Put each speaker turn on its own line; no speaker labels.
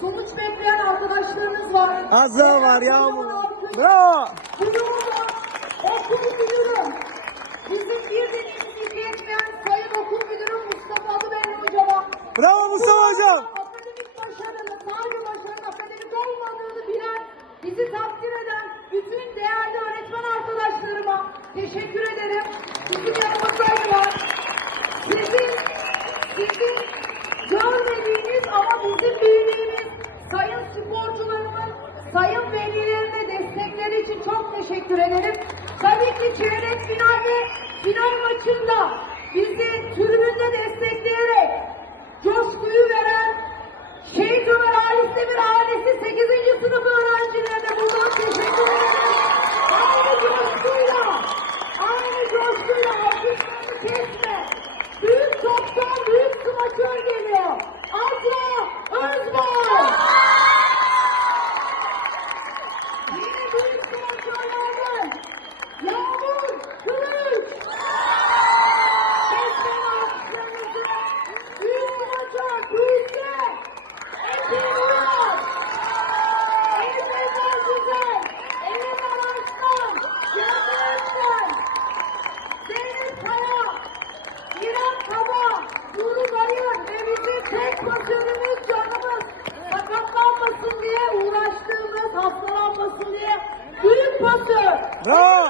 sonuç bekleyen arkadaşlarımız var.
Azra var, Yağmur. Bravo.
Bloğunda okul müdürüm. Bizim bir dediğimizi yetmeyen sayın okul müdürüm Mustafa Adıbey hocama.
Bravo Mustafa hocam.
Akademik başarının, sadece başarının akademik olmadığını bilen, bizi takdir eden bütün değerli öğretmen arkadaşlarıma teşekkür ederim. Bizim yanımızdaydılar. Sizin, sizin görmediğiniz ama bizim bildiğimiz sayın sporcularımız, sayın velilerine destekleri için çok teşekkür ederim. Tabii ki çeyrek final ve final maçında bizi tribünde destekleyerek coşkuyu veren kupası. Bravo.